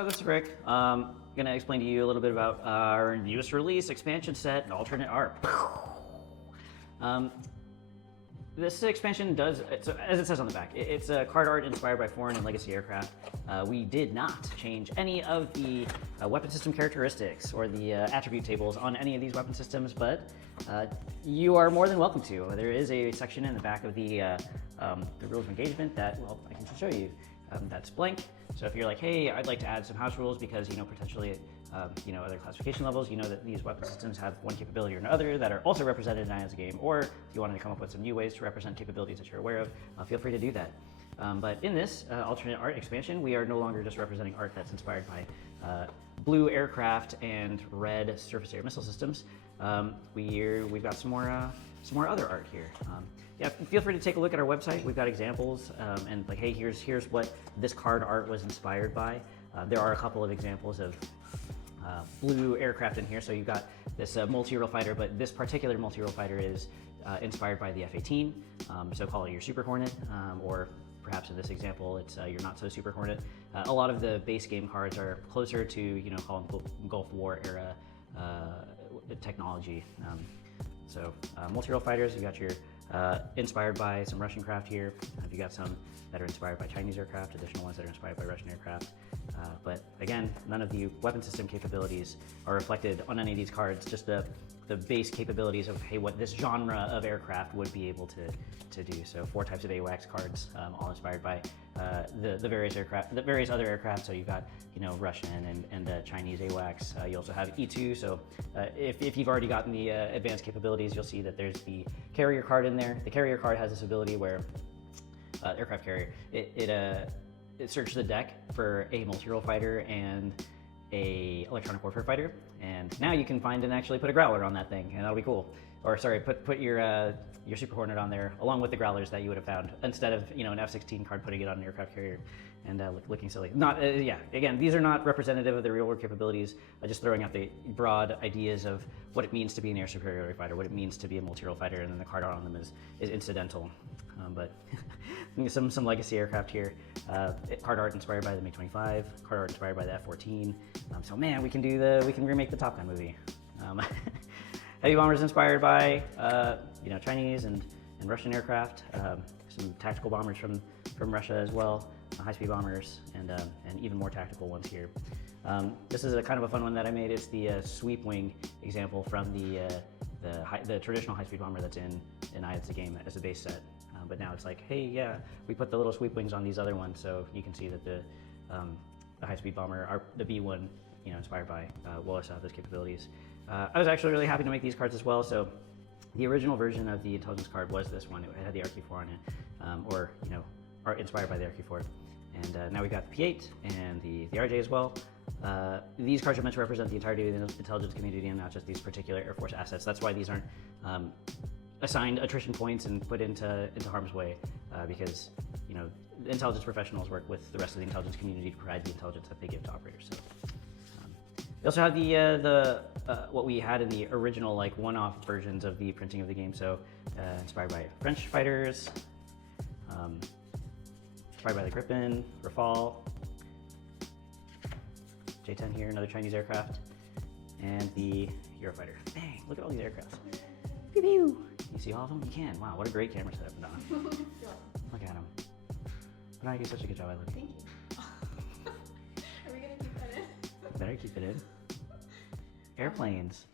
so this is Rick. Going to explain to you a little bit about our newest release, expansion set, and alternate art. This expansion does, so as it says on the back, it's a card art inspired by foreign and legacy aircraft. We did not change any of the weapon system characteristics or the attribute tables on any of these weapon systems, but you are more than welcome to. There is a section in the back of the rules of engagement that, well, I can show you. That's blank. So if you're like, hey, I'd like to add some house rules because, potentially, other classification levels, that these weapon systems have one capability or another that are also represented in IADS game, or if you wanted to come up with some new ways to represent capabilities that you're aware of, feel free to do that. But in this alternate art expansion, we are no longer just representing art that's inspired by blue aircraft and red surface air missile systems. We've got some more other art here. Yeah, feel free to take a look at our website. We've got examples and like, hey, here's what this card art was inspired by. There are a couple of examples of blue aircraft in here. So you've got this multi-role fighter, but this particular multi-role fighter is inspired by the F-18. So call it your Super Hornet, or perhaps in this example, it's your not so Super Hornet. A lot of the base game cards are closer to, call them Gulf War era technology. So multi-role fighters, you got your inspired by some Russian craft here. You got some that are inspired by Chinese aircraft, additional ones that are inspired by Russian aircraft. But again, none of the weapon system capabilities are reflected on any of these cards, just the base capabilities of, hey, what this genre of aircraft would be able to do. So 4 types of AWACS cards, all inspired by the various aircraft, the various other aircraft. So you've got, Russian and Chinese AWACS. You also have E2. So if you've already gotten the advanced capabilities, you'll see that there's the carrier card in there. The carrier card has this ability where aircraft carrier, it searches the deck for a multi-role fighter and a electronic warfare fighter, and now you can find and actually put a growler on that thing, and that'll be cool. Or sorry, put your Super Hornet on there along with the growlers that you would have found, instead of an F-16 card putting it on an aircraft carrier and looking silly. Not yeah. Again, these are not representative of the real world capabilities. Just throwing out the broad ideas of what it means to be an air superiority fighter, what it means to be a multi-role fighter, and then the card art on them is incidental. But some legacy aircraft here. Card art inspired by the MiG-25, card art inspired by the F-14. So man, we can remake the Top Gun movie. Heavy bombers inspired by Chinese and Russian aircraft. Some tactical bombers from Russia as well. High-speed bombers and even more tactical ones here. This is a kind of a fun one that I made. It's the sweep wing example from the traditional high-speed bomber that's in IADS the game as a base set. But now it's like, hey, yeah, we put the little sweep wings on these other ones, so you can see that the high-speed bomber, the B1, inspired by, will also have those capabilities. I was actually really happy to make these cards as well. So the original version of the intelligence card was this one. It had the RQ4 on it, or inspired by the RQ4. And now we got the P8 and the RJ as well. These cards are meant to represent the entirety of the intelligence community and not just these particular Air Force assets. That's why these aren't assigned attrition points and put into harm's way, because intelligence professionals work with the rest of the intelligence community to provide the intelligence that they give to operators. So we also have the what we had in the original one-off versions of the printing of the game. So inspired by French fighters, inspired by the Gripen, Rafale, J-10 here, another Chinese aircraft, and the Eurofighter. Dang, look at all these aircraft. Pew pew. You see all of them? You can. Wow, what a great camera setup, Donna. Look at them. Donna, you do such a good job. I love you. Thank you. Are we gonna keep that in? Better keep it in. Airplanes.